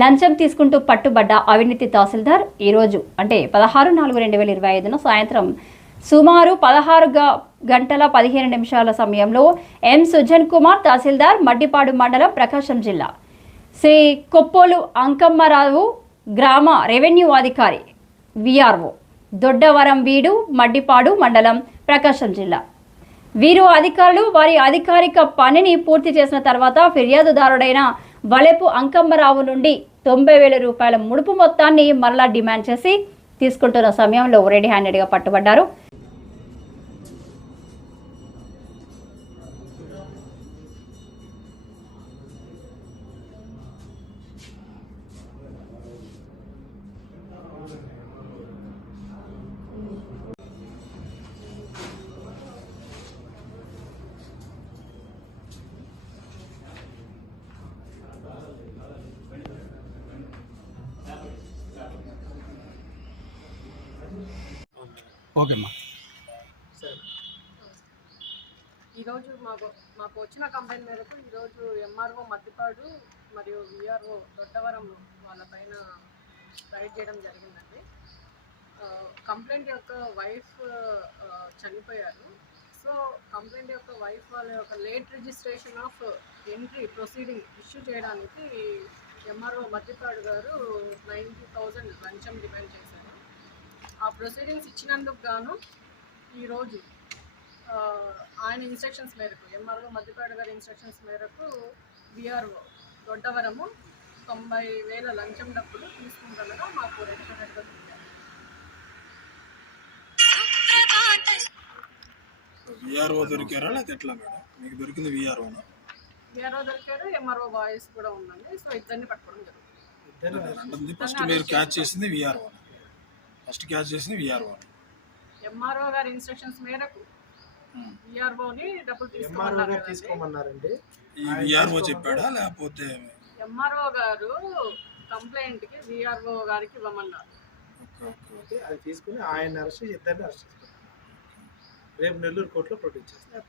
లంచం తీసుకుంటూ పట్టుబడ్డ అవినీతి తహసీల్దార్ ఈరోజు అంటే 16/4/2025 సాయంత్రం సుమారు 16 గంటల 15 నిమిషాల సమయంలో ఎం సుజన్ కుమార్ తహసీల్దార్ మడ్డిపాడు మండలం ప్రకాశం జిల్లా శ్రీ కొప్పోలు అంకమ్మరావు గ్రామ రెవెన్యూ అధికారి విఆర్ఓ దొడ్డవరం వీడు మడ్డిపాడు మండలం ప్రకాశం జిల్లా వీరు అధికారులు వారి అధికారిక పనిని పూర్తి చేసిన తర్వాత ఫిర్యాదుదారుడైన వలెపు అంకమ్మరావు నుండి 90,000 రూపాయల ముడుపు మొత్తాన్ని మరలా డిమాండ్ చేసి తీసుకుంటున్న సమయంలో రెడీ హ్యాండెడ్గా పట్టుబడ్డారు. ఓకేమ్మా. ఈరోజు మాకు వచ్చిన కంప్లైంట్ మేరకు ఈరోజు ఎంఆర్ఓ మద్దిపాడు మరియు విఆర్ఓ దొడ్డవరం వాళ్ళపైన రైడ్ చేయడం జరిగిందండి. కంప్లైంట్ యొక్క వైఫ్ చనిపోయారు. సో కంప్లైంట్ యొక్క వైఫ్ వాళ్ళ యొక్క late registration of entry proceeding issue చేయడానికి ఎంఆర్ఓ మద్దిపాడు గారు 90,000 లంచం డిమాండ్ చేశారు. ఆ ప్రొసీడింగ్స్ ఇచ్చినందుకు గాను ఈరోజు ఆయన ఇన్స్ట్రక్షన్స్ మేరకు ఎంఆర్ఓ మద్దిపాడు గారి ఇన్స్ట్రక్షన్స్ మేరకు విఆర్ఓ దొడ్డవరము 90,000 లంచం డబ్బులు తీసుకుంటుండగా మాకు రెడ్ హ్యాండెడ్గా దొరికారు. విఆర్ఓ దొరికారా లేదా ఎట్లా మేడం? మీకు దొరికింది విఆర్ఓ దొరికారు, ఎంఆర్ఓ వాయిస్ కూడా ఉందండి. సో ఇద్దరిని పట్టుకోవడం జరుగుతుంది. ఫస్ట్ మీరు క్యాచ్ చేసింది విఆర్ఓ, ఫస్ట్ క్యాచ్ చేసింది విఆర్ఓ. ఎంఆర్ఓ గారి ఇన్స్ట్రక్షన్స్ మేరకు విఆర్ఓని డబ్బులు తీసుకోమన్నారండి. ఈ విఆర్ఓ చెప్పాడా లేకపోతే ఎంఆర్ఓ గారు కంప్లైంట్ కి విఆర్ఓ గారికి ఇవ్వమన్నారు. అది తీసుకుని ఆయన అరెస్ట్ ఇద్దరిని అరెస్ట్ చేస్తారు. రేపు నెల్లూరు కోర్టులో ప్రొడ్యూస్ చేస్తారు.